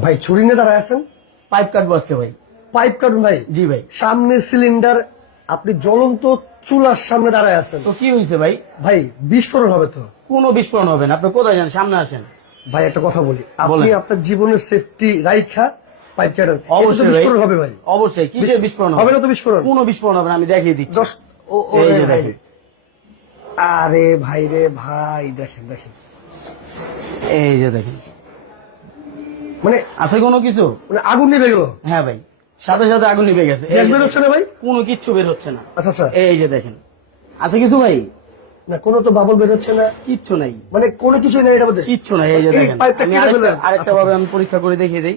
ভাই ছুরি নিয়ে দাঁড়ায় আছেন? পাইপ কাটবো আজকে ভাই। পাইপ কাটুন ভাই। জি ভাই। সামনে সিলিন্ডার আপনি জ্বলন্ত চুলার সামনে দাঁড়ায় আছেন। তো কি হয়েছে ভাই? ভাই বিস্ফোরণ হবে তো? কোনো বিস্ফোরণ হবে না। আপনি কোথায় যান? সামনে আসেন। ভাই একটা কথা বলি। আপনি আপনার জীবনের সেফটি রাইখা পাইপ কাটেন। অবশ্যই বিস্ফোরণ হবে ভাই। অবশ্যই। কিসের বিস্ফোরণ হবে? না তো বিস্ফোরণ? কোনো বিস্ফোরণ হবে না। আমি দেখিয়ে দিচ্ছি। দশ ও আরে ভাই রে ভাই দেখেন দেখেন। এই যে দেখেন। মানে আছে কোনো কিছু? মানে আগুন নিভে গেল? হ্যাঁ ভাই সাথে সাথে আগুন নিভে গেছে। গ্যাস বের হচ্ছে না ভাই? কোনো কিচ্ছু বের হচ্ছে না। আচ্ছা আচ্ছা। এই যে দেখেন আছে কিছু ভাই? না কোনো তো বাবল বের হচ্ছে না। কিচ্ছু নাই। মানে কোনো কিছুই নাই এটার মধ্যে? কিচ্ছু নাই এই যে দেখেন। আমি আরেকটা আচ্ছা, ভাবে আমি পরীক্ষা করে দেখিয়ে দেই।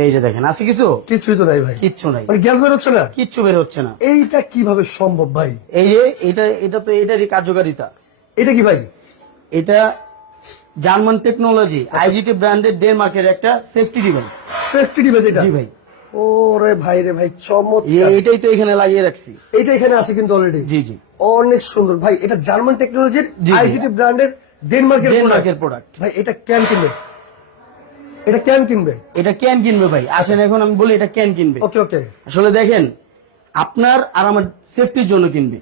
এই যে দেখেন আছে কিছু? কিছুই তো নাই ভাই। কিচ্ছু নাই। মানে গ্যাস বের হচ্ছে না? কিচ্ছু বের হচ্ছে না। এইটা কীভাবে সম্ভব ভাই? এই যে এটা এটা তো এটারই কার্যকারিতা। এটা কি ভাই? এটা জার্মান টেকনোলজি আইজিটি ব্র্যান্ডের ডেনমার্কের একটা সেফটি ডিভাইস সেফটি ডিভাইস এটা? জি ভাই। ও রে ভাই রে ভাই চমৎকার। এটাই তো এখানে লাগিয়ে রাখছি। এটা এখানে আছে কিন্তু অলরেডি জি জি। অনেক সুন্দর। ভাই এটা জার্মান টেকনোলজির। আইজিটি ব্র্যান্ডের ডেনমার্কের ডেনমার্কের প্রোডাক্ট প্রোডাক্ট ভাই এটা কেন কিনবে? এটা কেন কিনবে? এটা কেন কিনবে ভাই। আসেন এখন আমি বলি এটা কেন কিনবে। ওকে ওকে আসলে দেখেন আপনার আর আমার সেফটির জন্য কিনবে।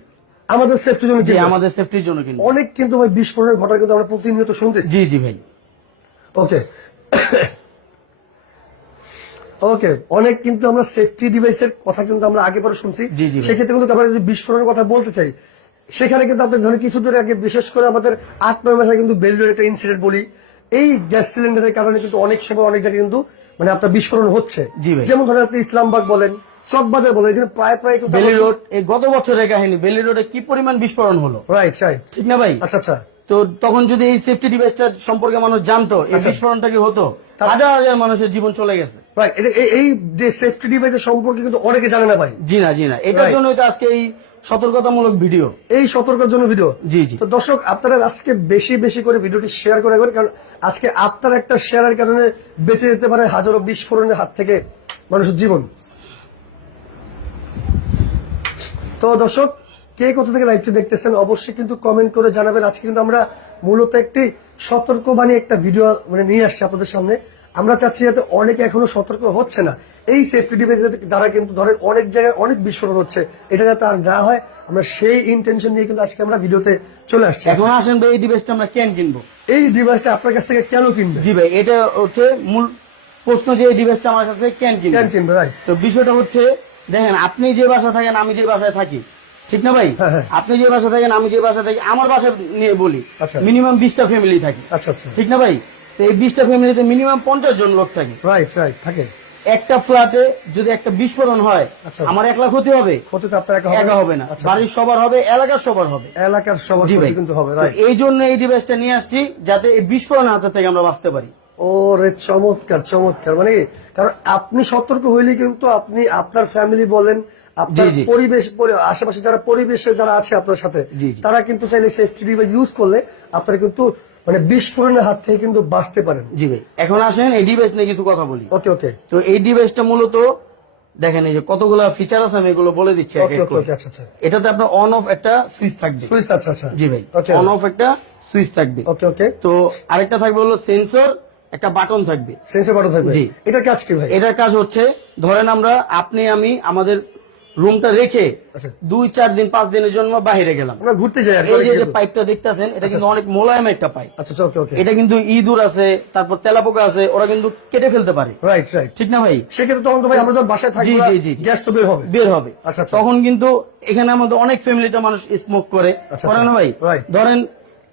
আমাদের সেফটির জন্য জি আমাদের সেফটির জন্য কিনবে অনেক কিন্তু ভাই বিস্ফোরণের ঘটনা কিন্তু আমরা প্রতিনিয়ত শুনতেছি। জি জি ভাই। ওকে ওকে অনেক কিন্তু আমরা সেফটি ডিভাইসের কথা কিন্তু আমরা আগে পরে শুনছি। সেক্ষেত্রে কিন্তু আমরা যদি বিস্ফোরণের কথা বলতে চাই সেখানে কিন্তু আপনি ধরেন কিছুদিন আগে বিশেষ করে আমাদের আট নয় মাসে কিন্তু বেলুর একটা ইনসিডেন্ট বলি এই গ্যাস সিলিন্ডারের কারণে কিন্তু অনেক সময় অনেক জায়গায় কিন্তু মানে আপনার বিস্ফোরণ হচ্ছে। যেমন ধরেন আপনি ইসলামবাগ বলেন চকবাজার বলে এখানে প্রায় প্রায় বেলি রোড এই গত বছরের কাহিনী বেলি রোডে কি পরিমাণ বিস্ফোরণ হলো? রাইট রাইট ঠিক না ভাই? আচ্ছা আচ্ছা। তো তখন যদি এই সেফটি ডিভাইসটা সম্পর্কে মানুষ জানতো এই আচ্ছা। বিস্ফোরণটা কি হতো? হাজার হাজার মানুষের জীবন চলে গেছে। এই যে সেফটি ডিভাইসের সম্পর্কে কিন্তু অনেকে জানে না ভাই। জি না জি না। এটার জন্য আজকে এই সতর্কতামূলক ভিডিও। এই সতর্কের জন্য ভিডিও। জি, জি। তো দর্শক আপনারা আজকে বেশি বেশি করে ভিডিওটি শেয়ার করে রাখবেন কারণ আজকে আপনার একটা শেয়ারের কারণে বেঁচে যেতে পারে হাজারো বিস্ফোরণের হাত থেকে মানুষের জীবন। তো দর্শক কে কোথা থেকে লাইভটি দেখতেছেন অবশ্যই কিন্তু কমেন্ট করে জানাবেন। আজকে কিন্তু আমরা মূলত একটি সতর্কবাণী একটা ভিডিও মানে নিয়ে আসছি আপনাদের সামনে। আমরা চাচ্ছি যাতে অনেকে এখনও সতর্ক হচ্ছে না। এই সেফটি ডিভাইস দ্বারা কিন্তু ধরেন অনেক জায়গায় অনেক বিস্ফোরণ হচ্ছে এটা যাতে আর না হয় আমরা সেই ইন্টেনশন নিয়ে কিন্তু আজকে আমরা ভিডিওতে চলে আসছি। এখন আসেন ভাই এই ডিভাইসটা আমরা কেন কিনবো? এই ডিভাইসটা আপনার কাছ থেকে কেন কিনবে জি ভাই এটা হচ্ছে মূল প্রশ্ন যে এই ডিভাইসটা আমার কাছে কেন কেন কিনবে কিনবে রাইট তো বিষয়টা হচ্ছে দেখেন আপনি যে বাসা থাকেন আমি যে বাসায় থাকি। ঠিক না ভাই? হ্যাঁ, হ্যাঁ। আপনি যে বাসা থাকেন আমি যে বাসা থাকি আমার বাসা নিয়ে বলি আচ্ছা। মিনিমাম বিশটা ফ্যামিলি থাকি। আচ্ছা আচ্ছা। ঠিক না ভাই? তো এই বিশটা ফ্যামিলিতে মিনিমাম পঞ্চাশ জন লোক থাকে। রাইট রাইট থাকে। একটা ফ্ল্যাটে যদি একটা বিস্ফোরণ হয়। আমার একলা ক্ষতি হবে? ক্ষতি তো আপনার একা হবে। না। বাড়ির সবার হবে এলাকার সবার হবে। এলাকার সবার কিন্তু হবে এই জন্য এই ডিভাইসটা নিয়ে আসছি যাতে এই বিস্ফোরণের হাতে থেকে আমরা বাঁচতে পারি। ও রে চমৎকার চমৎকার। মানে কারণ আপনি সতর্ক হইলে কিন্তু আপনি আপনার ফ্যামিলি বলেন আপনার। পরিবেশ আশেপাশে যারা পরিবেশে যারা আছে আপনার সাথে। তারা কিন্তু চাইলে সেফটি ডিভাইস ইউজ করলে আপনারা কিন্তু মানে বিস্ফোরণের হাত থেকে কিন্তু বাঁচতে পারেন। জি ভাই এখন আসেন এই ডিভাইস নিয়ে কিছু কথা বলি। ওকে ওকে। তো এই ডিভাইসটা মূলত দেখেন এই যে কতগুলা ফিচার আছে আমি এগুলো বলে দিচ্ছি আচ্ছা আচ্ছা। এটাতে আপনার অন অফ একটা সুইচ থাকবে। সুইচ আচ্ছা আচ্ছা। জি ভাই অন অফ একটা সুইচ থাকবে। ওকে ওকে। তো আরেকটা থাকবে হলো সেন্সর একটা বাটন থাকবে সেন্সর বাটন থাকবে জি। এটার কাজ কি ভাই এটার কাজ হচ্ছে ধরেন আমরা আপনি আমি আমাদের রুমটা রেখে আচ্ছা। দুই চার দিন পাঁচ দিনের জন্য বাহিরে গেলাম আমরা ঘুরতে যাই আর এই যে। পাইপটা দেখতেছেন এটা কিন্তু অনেক মোলায়েম একটা পাইপ আচ্ছা আচ্ছা ওকে ওকে এটা কিন্তু ইঁদুর আছে তারপর তেলাপোকা আছে ওরা কিন্তু কেটে ফেলতে পারে রাইট রাইট ঠিক না ভাই সেক্ষেত্রে তখন তো ভাই আমরা যখন বাসায় থাকব জি, জি। গ্যাস তো বের হবে বের হবে আচ্ছা, আচ্ছা। তখন কিন্তু এখানে আমাদের অনেক ফ্যামিলিতে মানুষ স্মোক করে আচ্ছা, করে না আচ্ছা। ভাই. ধরেন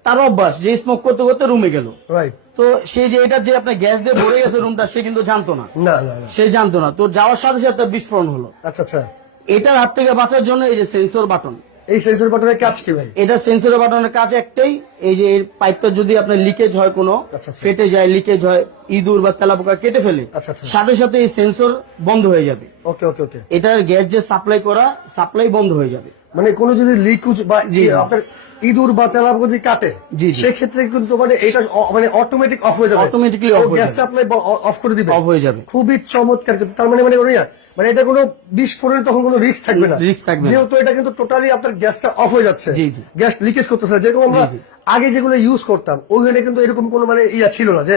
তার অভ্যাস যে স্মোক করতে করতে রুমে গেল। রাইট তো সে যে এটা যে আপনার গ্যাস দিয়ে ভরে গেছে রুমটা সে কিন্তু জানতো না। সে জানতো না। তো যাওয়ার সাথে সাথে বিস্ফোরণ হলো। আচ্ছা আচ্ছা। এটার হাত থেকে বাঁচার জন্য এই যে সেন্সর বাটন এই সেন্সর বাটনের কাজ কি ভাই? এটা সেন্সর বাটনের কাজ একটাই এই যে এর পাইপটা যদি আপনার লিকেজ হয় কোনো আচ্ছা, আচ্ছা। ফেটে যায় লিকেজ হয় ইঁদুর বা তেলাপোকা কেটে ফেলে আচ্ছা। সাথে সাথে এই সেন্সর বন্ধ হয়ে যাবে। ওকে ওকে ওকে এটার গ্যাস যে সাপ্লাই করা সাপ্লাই বন্ধ হয়ে যাবে। মানে কোনো যদি লিকুজ বা জি, ই- জি। আপনার ইঁদুর বা তেলাপ যদি কাটে। সেক্ষেত্রে কিন্তু মানে এটা মানে অটোমেটিক অফ হয়ে যাবে off গ্যাস সাপ্লাই অফ করে দিবে অফ হয়ে যাবে খুবই চমৎকার তার মানে মানে মানে এটা কোনো বিস্ফোরণ তখন কোনো রিস্ক থাকবে না যেহেতু এটা কিন্তু টোটালি আপনার গ্যাসটা অফ হয়ে যাচ্ছে। গ্যাস লিকেজ করতেছে যেরকম আমরা। আগে যেগুলো ইউজ করতাম ওইখানে কিন্তু এরকম কোনো মানে ইয়া ছিল না যে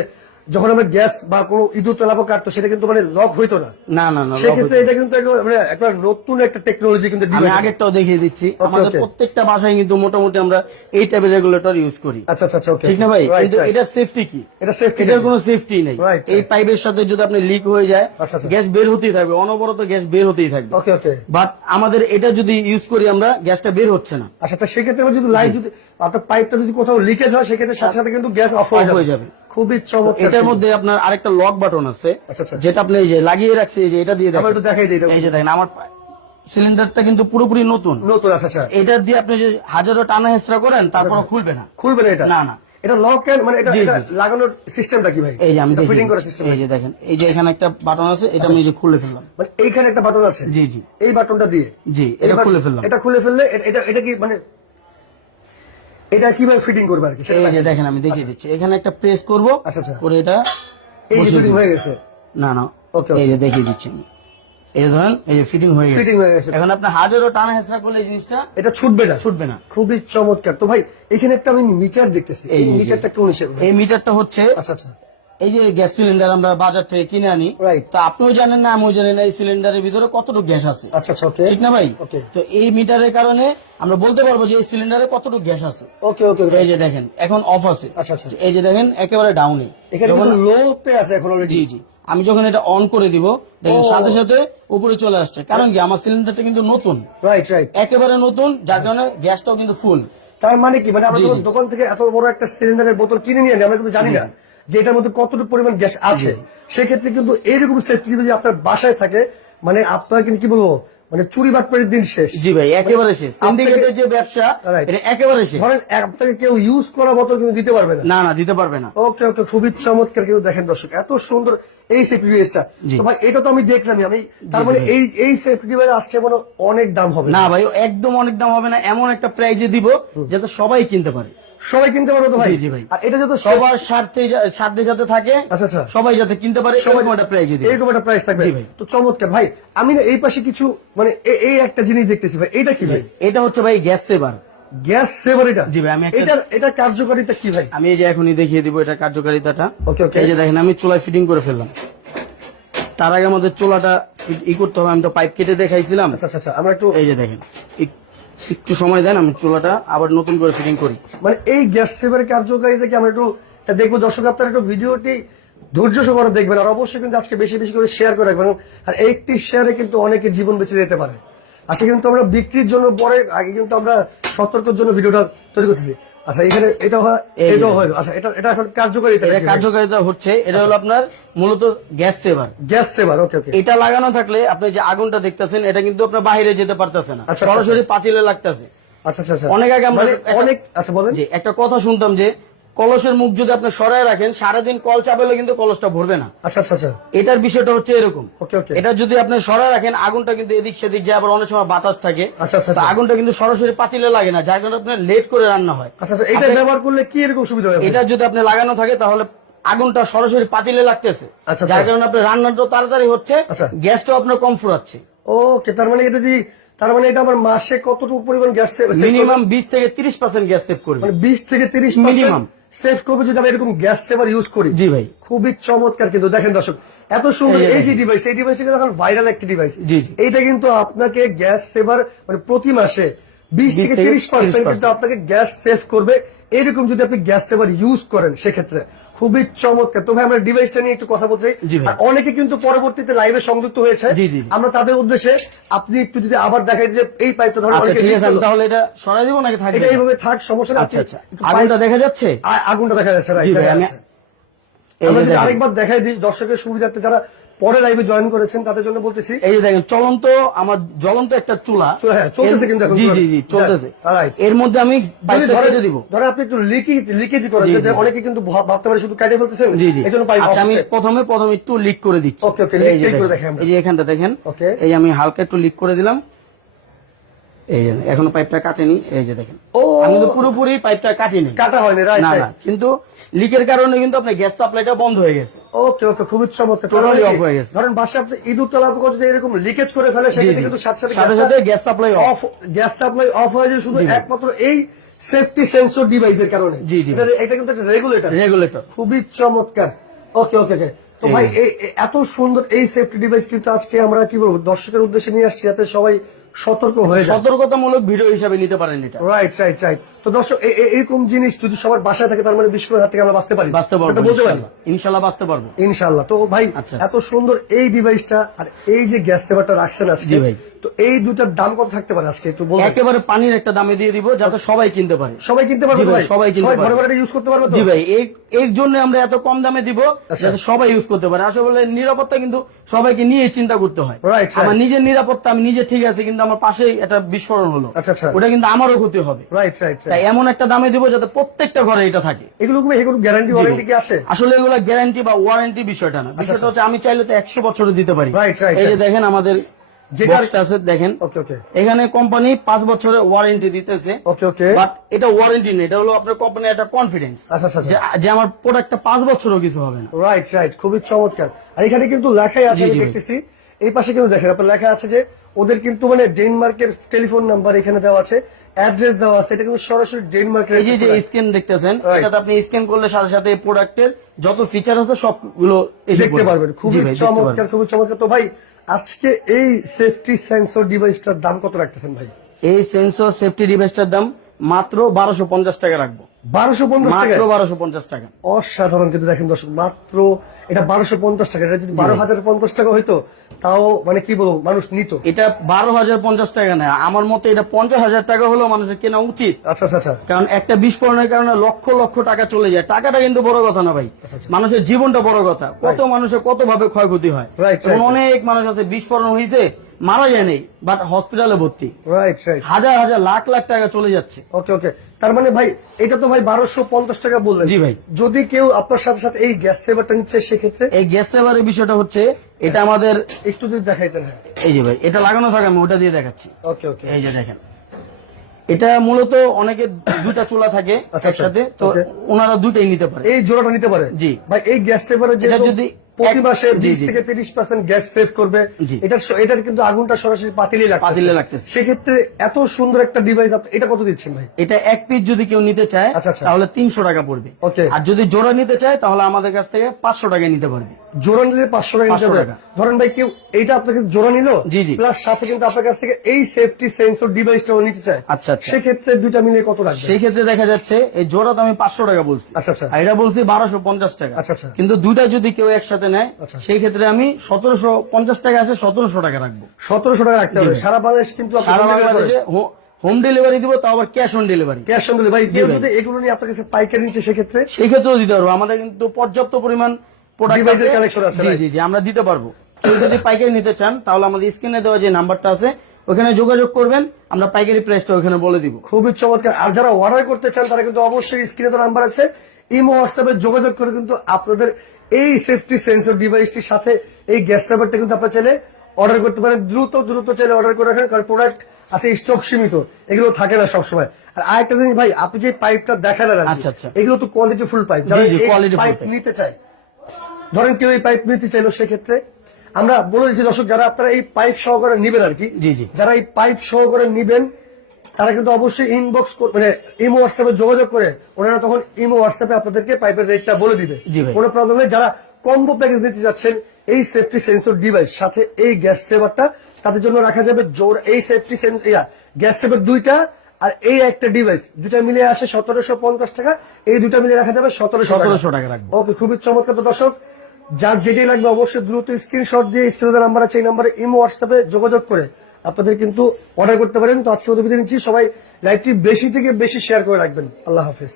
যখন আমরা গ্যাস বা কোনো ইঁদুর তেলাপো কাটতো সেটা কিন্তু মানে লক হইতো না। না না না সেক্ষেত্রে এটা কিন্তু মানে একবার নতুন একটা টেকনোলজি কিন্তু আমি আগেরটাও দেখিয়ে দিচ্ছি। আমাদের প্রত্যেকটা বাসায় কিন্তু মোটামুটি আমরা এই টাইপের রেগুলেটর ইউজ করি। আচ্ছা আচ্ছা আচ্ছা ওকে ঠিক না ভাই? কিন্তু এটা সেফটি কি? এটা safety এটার কোনো সেফটি নেই। এই. পাইপের সাথে যদি আপনি লিক হয়ে যায় আচ্ছা, আচ্ছা। গ্যাস বের হতেই থাকবে। অনবরত গ্যাস বের হতেই থাকবে। ওকে ওকে বাট আমাদের এটা যদি ইউজ করি আমরা গ্যাসটা বের হচ্ছে না। আচ্ছা তা সেক্ষেত্রে যদি লাইট যদি আপনার পাইপটা যদি কোথাও লিকেজ হয় সেক্ষেত্রে সাথে সাথে কিন্তু গ্যাস অফ হয়ে যাবে। খুবই চমৎকার এটার মধ্যে আপনার আরেকটা লক বাটন আছে। আচ্ছা, আচ্ছা। যেটা আপনি এই যে লাগিয়ে রাখছে এই যে এটা দিয়ে দেখেন। একটু দেখাই দিই এই যে দেখেন আমার সিলিন্ডারটা কিন্তু পুরোপুরি নতুন। নতুন আচ্ছা আচ্ছা। এটা দিয়ে আপনি যে হাজারো টানা হেসরা করেন তারপর খুলবে না। খুলবে না এটা? না, না। এটা লক মানে এটা। লাগানোর সিস্টেমটা কি ভাই? এই যে আমি ফিটিং করার সিস্টেম এই যে দেখেন এই যে এখানে একটা বাটন আছে এটা আমি এই যে খুলে ফেললাম। মানে এইখানে একটা বাটন আছে? জি জি। এই বাটনটা দিয়ে? জি এটা খুলে ফেললাম। এটা খুলে ফেললে এটা এটা কি মানে এটা কীভাবে ফিটিং করবে আর কি এই যে দেখেন আমি দেখিয়ে দিচ্ছি। এখানে একটা প্রেস করব আচ্ছা, আচ্ছা। করে এটা এই যে ফিটিং হয়ে গেছে? না না ওকে এই যে দেখিয়ে দিচ্ছি আমি। এই ধরেন এই যে ফিটিং হয়ে গেছে। ফিটিং হয়ে গেছে। এখন আপনি হাজারো টানা হেসরা করলে এই জিনিসটা এটা ছুটবে না। ছুটবে না। খুবই চমৎকার। তো ভাই এখানে একটা আমি মিটার দেখতেছি। এই এই মিটারটা কোন হিসেবে? এই মিটারটা হচ্ছে আচ্ছা আচ্ছা। এই যে গ্যাস সিলিন্ডার আমরা বাজার থেকে কিনে আনি. তো আপনিও জানেন না আমিও জানি না এই সিলিন্ডারের ভিতরে কতটুকু গ্যাস আছে। আচ্ছা আচ্ছা ওকে ঠিক না ভাই? ওকে তো এই মিটারের কারণে আমরা বলতে পারব যে এই সিলিন্ডারে কতটুকু গ্যাস আছে। ওকে ওকে এই যে দেখেন এখন অফ আছে। আচ্ছা, আচ্ছা। এই যে দেখেন একেবারে ডাউনে এখানে কিন্তু লোতে আছে এখন অলরেডি জি জি। আমি যখন এটা অন করে দিব দেখেন সাথে সাথে উপরে চলে আসছে। কারণ কি? আমার সিলিন্ডারটা কিন্তু নতুন। রাইট রাইট একেবারে নতুন যার কারণে গ্যাসটাও কিন্তু ফুল তার মানে কি? মানে আমরা। দোকান থেকে এত বড় একটা সিলিন্ডারের বোতল কিনে নিয়ে আমরা কিন্তু জানি না। যে এটার মধ্যে কতটুকু পরিমাণ গ্যাস আছে সেক্ষেত্রে কিন্তু এইরকম সেফটি যদি আপনার বাসায় থাকে মানে আপনার কিন্তু কি বলব মানে চুরি বাটপাড়ির দিন শেষ। জি ভাই একেবারে শেষ। সিন্ডিকেটের যে ব্যবসা. এটা একেবারে শেষ। ধরেন আপনাকে কেউ ইউজ করা বোতল কিন্তু দিতে পারবে না। না না দিতে পারবে না। ওকে ওকে খুবই চমৎকার কিন্তু দেখেন দর্শক এত সুন্দর এই সেফটি ডিভাইসটা। তো ভাই এটা তো আমি দেখলামই আমি তার মানে এই এই সেফটি ডিভাইস আজকে মনে অনেক দাম হবে। না ভাই একদম অনেক দাম হবে না এমন একটা প্রাইজে দিব যাতে সবাই কিনতে পারে। সবাই কিনতে পারবে তো ভাই? জি, ভাই। আর এটা যত সবার স্বার্থে সাধ্যে যাতে থাকে আচ্ছা, আচ্ছা। সবাই যাতে কিনতে পারে সবাই একটা প্রাইজে দিব। এরকম একটা প্রাইস থাকবে। তো চমৎকার। ভাই আমি না এই পাশে কিছু মানে এই একটা জিনিস দেখতেছি ভাই। এটা কি ভাই? এটা হচ্ছে ভাই গ্যাস সেভার। গ্যাস সেভার এটা? জি ভাই, আমি এটার এটা কার্যকারিতা কি ভাই? আমি এই যে এখনই দেখিয়ে দিব এটা কার্যকারিতাটা। Okay, okay. এই যে দেখেন আমি চুলায় ফিটিং করে ফেললাম। তার আগে আমাদের চোলাটা ই- করতে হবে। আমি তো পাইপ কেটে দেখাইছিলাম। আচ্ছা আচ্ছা আচ্ছা। আমরা একটু এই যে দেখেন একটু সময় দেন, আমি চুলাটা আবার নতুন করে ফিটিং করি। মানে এই গ্যাস সেভার কার্যকারিতা কি আমরা একটু দেখব দর্শক, আপনারা একটু ভিডিওটি ধৈর্য সহকারে দেখবেন, আর অবশ্যই কিন্তু আজকে বেশি বেশি করে শেয়ার করে রাখবেন, আর একটি শেয়ারে কিন্তু অনেকে জীবন বেঁচে যেতে পারে। আজকে কিন্তু আমরা বিক্রির জন্য পরে আগে কিন্তু আমরা সতর্কের জন্য ভিডিওটা তৈরি করতেছি। আচ্ছা এখানে এটা হয় এটাও হয় আচ্ছা এটা এটা এখন কার্যকারিতা এটা কার্যকারিতা হচ্ছে এটা হলো আপনার মূলত gas saver. Gas saver okay okay এটা লাগানো থাকলে আপনি যে আগুনটা দেখতেছেন এটা কিন্তু আপনার বাইরে যেতে পারতেছে না। আচ্ছা, সরাসরি পাতিলে লাগতেছে। আচ্ছা আচ্ছা আচ্ছা। অনেক আগে আমরা মানে অনেক আচ্ছা বলেন। একটা কথা শুনতাম যে কলসের মুখ যদি আপনি সরায় রাখেন সারাদিন কল চাপালে কিন্তু কলসটা ভরবে না। আচ্ছা আচ্ছা আচ্ছা। এটার বিষয়টা হচ্ছে এরকম। ওকে ওকে। এটা যদি আপনি সরায় রাখেন আগুনটা কিন্তু এদিক সেদিক যায় আবার অনেক সময় বাতাস থাকে। আচ্ছা, আচ্ছা, আচ্ছা। আগুনটা কিন্তু সরাসরি পাতিলে লাগে না যার কারণে আপনার লেট করে রান্না হয়। আচ্ছা আচ্ছা এটা ব্যবহার করলে কি এরকম সুবিধা হবে এটা যদি আপনি লাগানো থাকে তাহলে আগুনটা সরাসরি পাতিলে লাগতেছে। আচ্ছা, যার আচ্ছা। কারণে আপনার রান্নাটা তাড়াতাড়ি হচ্ছে। গ্যাসটাও আপনার কম ফুরাচ্ছে। ওকে তার মানে এটা যদি তার মানে এটা আমার মাসে কতটুকু পরিমাণ গ্যাস মিনিমাম বিশ থেকে তিরিশ পার্সেন্ট গ্যাস সেভ করবে। মানে বিশ থেকে তিরিশ Minimum. সেভ করবে যদি আমি এরকম গ্যাস সেভার ইউজ করি। জি ভাই। খুবই চমৎকার কিন্তু দেখেন দর্শক এত সুন্দর এই যে। ডিভাইস এই ডিভাইস কিন্তু এখন ভাইরাল একটি ডিভাইস জি। এইটা কিন্তু আপনাকে গ্যাস সেভার মানে প্রতি মাসে বিশ 20 থেকে থেকে তিরিশ পার্সেন্ট 30% কিন্তু আপনাকে গ্যাস সেভ করবে। এরকম যদি আপনি গ্যাস সেভার ইউজ করেন সেক্ষেত্রে খুবই চমৎকার। তো ভাই আমরা ডিভাইসটা নিয়ে একটু কথা বলছি। অনেকে কিন্তু পরবর্তীতে লাইভে সংযুক্ত হয়েছে। আমরা তাদের উদ্দেশ্যে আপনি একটু যদি আবার দেখেন যে এই পাইপটা ধরো আচ্ছা ঠিক আছে তাহলে এটা সরাই দিব নাকি থাকবে? এটা এইভাবে থাক সমস্যা নেই। আচ্ছা আচ্ছা। আগুনটা দেখা যাচ্ছে? আগুনটা দেখা যাচ্ছে রাইট। আরেকবার দেখাই দিই দর্শকের সুবিধার্থে যারা পরে লাইভে জয়েন করেছেন তাদের জন্য বলতেছি। এই যে দেখেন চলন্ত আমার জ্বলন্ত একটা চুলা। হ্যাঁ, চলতেছে কিন্তু জি জি জি চলতেছে। এর মধ্যে আমি কেটে দিব। ধরে আপনি একটু লিকেজ লিকেজ করেন যে অনেকে কিন্তু ভাবতে পারে শুধু কাটে ফেলতেছেন জি জি। এই জন্য পাইপ আমি প্রথমে প্রথমে একটু লিক করে দিচ্ছি। ওকে ওকে করে দেখেন, এই যে এখানটা দেখেন ওকে। এই আমি হালকা একটু লিক করে দিলাম। এই এখনও পাইপটা কাটেনি এই যে দেখেন। ও। আমি কিন্তু পুরোপুরি পাইপটা কাটিনি। কাটা হয়নি রাইট না কিন্তু লিকের কারণে কিন্তু আপনার গ্যাস সাপ্লাইটা বন্ধ হয়ে গেছে। ওকে ওকে খুবই চমৎকার তার মানে হয়ে গেছে। ধরেন বাসা আপনি ইঁদুর যদি এরকম লিকেজ করে ফেলে সেক্ষেত্রে কিন্তু সাথে সাথে সাথে সাথে gas supply off off gas supply off হয়ে যায় শুধু। একমাত্র এই সেফটি সেন্সর ডিভাইসের কারণে। জি, জি। এটা কিন্তু একটা রেগুলেটর রেগুলেটর খুবই চমৎকার। ওকে ওকে ওকে তো ভাই এত সুন্দর এই সেফটি ডিভাইস কিন্তু আজকে আমরা কি বলব দর্শকের উদ্দেশ্যে নিয়ে আসছি যাতে সবাই সতর্ক হয়ে সতর্কতামূলক ভিডিও হিসাবে নিতে পারেন এটা। রাইট রাইট রাইট তো দর্শক এরকম জিনিস যদি সবার বাসায় থাকে তার মানে বিস্ফোরণ হাত থেকে আমরা বাঁচতে পারি। বাঁচতে পারব বলতে পারি? ইনশাল্লাহ। বাঁচতে পারব। ইনশাল্লাহ। তো ভাই আচ্ছা। এত সুন্দর এই ডিভাইসটা আর এই যে গ্যাস সেভারটা রাখছেন আজকে ভাই। তো এই দুটার দাম কত থাকতে পারে আজকে একটু বলবেন? একেবারে পানির একটা দামে দিয়ে দিব যাতে সবাই কিনতে পারে। সবাই কিনতে পারবে ভাই, সবাই কিনতে ঘরে পারবে। ঘরে ইউজ করতে পারবে তো? জি ভাই এই- এর জন্য আমরা এত কম দামে দিব আচ্ছা। যাতে সবাই ইউজ করতে পারে। আসলে নিরাপত্তা কিন্তু সবাইকে নিয়ে চিন্তা করতে হয়. আমার নিজের নিরাপত্তা আমি নিজে ঠিক আছে কিন্তু আমার পাশেই একটা বিস্ফোরণ হলো। আচ্ছা, আচ্ছা। ওটা কিন্তু আমারও ক্ষতি হবে। রাইট রাইট তাই এমন একটা দামে দিব যাতে প্রত্যেকটা ঘরে এটা থাকে। এগুলো কি এগুলো গ্যারান্টি ওয়ারেন্টি কি আছে? আসলে এগুলো গ্যারান্টি বা ওয়ারেন্টি বিষয়টা না। বিষয়টা হচ্ছে আমি চাইলে তো একশো বছরে দিতে পারি। এই যে দেখেন আমাদের দেখেন। এখানে কোম্পানি পাঁচ বছরের ওয়ারেন্টি দিতেছে। ওকে ওকে বাট এটা ওয়ারেন্টি নেই এটা হলো আপনার কোম্পানির একটা কনফিডেন্স আচ্ছা, আচ্ছা, আচ্ছা। যে আমার প্রোডাক্টটা পাঁচ বছরও কিছু হবে না। রাইট রাইট খুবই চমৎকার। আর এখানে কিন্তু লেখাই আছে জি, আমি জি। ভাই। দেখতেছি। এই পাশে কিন্তু দেখেন আপনার লেখা আছে যে ওদের কিন্তু মানে ডেনমার্কের টেলিফোন নাম্বার এখানে দেওয়া আছে অ্যাড্রেস দেওয়া আছে এটা কিন্তু সরাসরি ডেনমার্কের এই যে স্ক্যান দেখতেছেন. এটাতে আপনি স্ক্যান করলে সাথে সাথে এই প্রোডাক্টের যত ফিচার আছে সবগুলো দেখতে পারবেন। খুবই চমৎকার খুবই চমৎকার। তো ভাই আজকে এই সেফটি সেন্সর ডিভাইসটার দাম কত রাখতেছেন ভাই? এই সেন্সর সেফটি ডিভাইসটার দাম মাত্র বারোশো পঞ্চাশ টাকা রাখব। বারোশো পঞ্চাশ টাকা? বারোশো পঞ্চাশ টাকা। অসাধারণ কিন্তু দেখেন দর্শক মাত্র এটা বারোশো পঞ্চাশ টাকা। এটা যদি বারো হাজার পঞ্চাশ টাকা হইতো তাও মানে কি বলব মানুষ নিত। এটা বারো হাজার পঞ্চাশ টাকা নেয় আমার মতে এটা পঞ্চাশ হাজার টাকা হলেও মানুষের কেনা উচিত। আচ্ছা আচ্ছা আচ্ছা। কারণ একটা বিস্ফোরণের কারণে লক্ষ লক্ষ টাকা চলে যায়। টাকাটা কিন্তু বড় কথা না ভাই। আচ্ছা, আচ্ছা। মানুষের জীবনটা বড় কথা। কত মানুষের কত ভাবে ক্ষয়ক্ষতি হয়। অনেক মানুষ আছে বিস্ফোরণ হয়েছে মারা যায় নেই বাট হসপিটালে ভর্তি। রাইট রাইট হাজার হাজার লাখ লাখ টাকা চলে যাচ্ছে। ওকে ওকে তার মানে ভাই এটা তো ভাই বারোশো পঞ্চাশ টাকা বললেন। জি ভাই। যদি কেউ আপনার সাথে সাথে এই গ্যাস সেভারটা নিচ্ছে সেক্ষেত্রে? এই গ্যাস সেভারের বিষয়টা হচ্ছে এটা আমাদের একটু যদি দেখাইতেন হ্যাঁ। এই যে ভাই এটা লাগানো থাকে আমি ওটা দিয়ে দেখাচ্ছি। ওকে ওকে এই যে দেখেন। এটা মূলত অনেকে দুইটা চুলা থাকে আচ্ছা, একসাথে তো ওনারা দুইটাই নিতে পারে। এই জোড়াটা নিতে পারে? জি। ভাই এই গ্যাস সেভারে যেহেতু যদি প্রতি মাসে বিশ থেকে তিরিশ পার্সেন্ট গ্যাস সেভ করবে। এটার এটার কিন্তু আগুনটা সরাসরি পাতিলে লাগবে পাতিলে লাগতেছে। সেক্ষেত্রে এত সুন্দর একটা ডিভাইস এটা কত দিচ্ছেন ভাই এটা এক পিস যদি কেউ নিতে চায় আচ্ছা, আচ্ছা। তাহলে তিনশো টাকা পড়বে আর যদি জোড়া নিতে চায় তাহলে আমাদের কাছ থেকে পাঁচশো টাকায় নিতে পারবে জোড়া নিলে পাঁচশো টাকা নিতে 500 হবে টাকা। ধরেন ভাই কেউ এইটা আপনাকে জোড়া নিল জি, জি। প্লাস সাথে কিন্তু আপনার কাছ থেকে এই সেফটি সেন্সর ডিভাইসটাও নিতে চায় আচ্ছা, আচ্ছা। সেক্ষেত্রে দুইটা মিলিয়ে কত রাখবে সেই ক্ষেত্রে দেখা যাচ্ছে এই জোড়া তো আমি পাঁচশো টাকা বলছি আচ্ছা, আচ্ছা। এটা বলছি বারোশো পঞ্চাশ টাকা আচ্ছা, আচ্ছা। কিন্তু দুইটা যদি কেউ একসাথে নেয় আচ্ছা। সেই ক্ষেত্রে আমি সতেরোশো পঞ্চাশ টাকা আছে সতেরোশো টাকা রাখব। সতেরোশো টাকা রাখতে হবে। সারা বাংলাদেশ কিন্তু সারা বাংলাদেশে হোম ডেলিভারি দিব তো আবার cash on delivery cash on delivery যদি এগুলো নিয়ে আপনার কাছে পাইকারি নিচ্ছে সেক্ষেত্রে? সেই ক্ষেত্রেও দিতে পারব। আমাদের কিন্তু পর্যাপ্ত পরিমাণ প্রোডাক্ট collection আছে, জি জি জি আমরা দিতে পারব। কেউ যদি পাইকারি নিতে চান তাহলে আমাদের স্ক্রিনে দেওয়া যে নাম্বারটা আছে ওখানে যোগাযোগ করবেন। আমরা পাইকারি প্রাইসটা ওখানে বলে দিব। খুবই চমৎকার। আর যারা অর্ডার করতে চান তারা কিন্তু অবশ্যই স্ক্রিনে তো নাম্বার আছে। ইমো হোয়াটসঅ্যাপে যোগাযোগ করে কিন্তু আপনাদের এই সেফটি সেন্সর ডিভাইসটির সাথে এই গ্যাস সার্ভারটা কিন্তু আপনার চাইলে অর্ডার করতে পারেন দ্রুত দ্রুত চাইলে অর্ডার করে রাখেন কারণ প্রোডাক্ট আছে স্টক সীমিত এগুলো থাকে না সবসময় আর আরেকটা জিনিস ভাই আপনি যে পাইপটা দেখালেন আচ্ছা, আচ্ছা। এগুলো তো কোয়ালিটি ফুল পাইপ যারা পাইপ নিতে চায় ধরেন কেউ এই পাইপ নিতে চাইলো সেক্ষেত্রে আমরা বলে দিচ্ছি দর্শক যারা আপনারা এই পাইপ সহকারে নিবেন আর কি জি, জি। যারা এই পাইপ সহকারে নিবেন তারা কিন্তু অবশ্যই ইনবক্স মানে ইমো হোয়াটসঅ্যাপে যোগাযোগ করে ওনারা তখন ইমো হোয়াটসঅ্যাপে আপনাদেরকে পাইপের রেটটা বলে দিবে। কোনো প্রবলেম নেই যারা কম্বো প্যাকেজ নিতে যাচ্ছেন এই সেফটি সেন্সর ডিভাইস সাথে এই গ্যাস সেভারটা তাদের জন্য রাখা যাবে জোর এই সেফটি গ্যাস সেভার দুইটা আর এই একটা ডিভাইস দুটা মিলে আসে সতেরোশো পঞ্চাশ টাকা এই দুটা মিলে রাখা যাবে সতেরোশো 1700 টাকা রাখব। ওকে খুবই চমৎকার। তো দর্শক যার যেটাই লাগবে অবশ্যই দ্রুত স্ক্রিনশট দিয়ে স্ক্রিনের নাম্বার আছে এই নাম্বারে ইমো হোয়াটসঅ্যাপে যোগাযোগ করে আপনাদের কিন্তু অর্ডার করতে পারেন। তো আজকে মতো বিদায় নিচ্ছি। সবাই লাইভটি বেশি থেকে বেশি শেয়ার করে রাখবেন। আল্লাহ হাফিজ।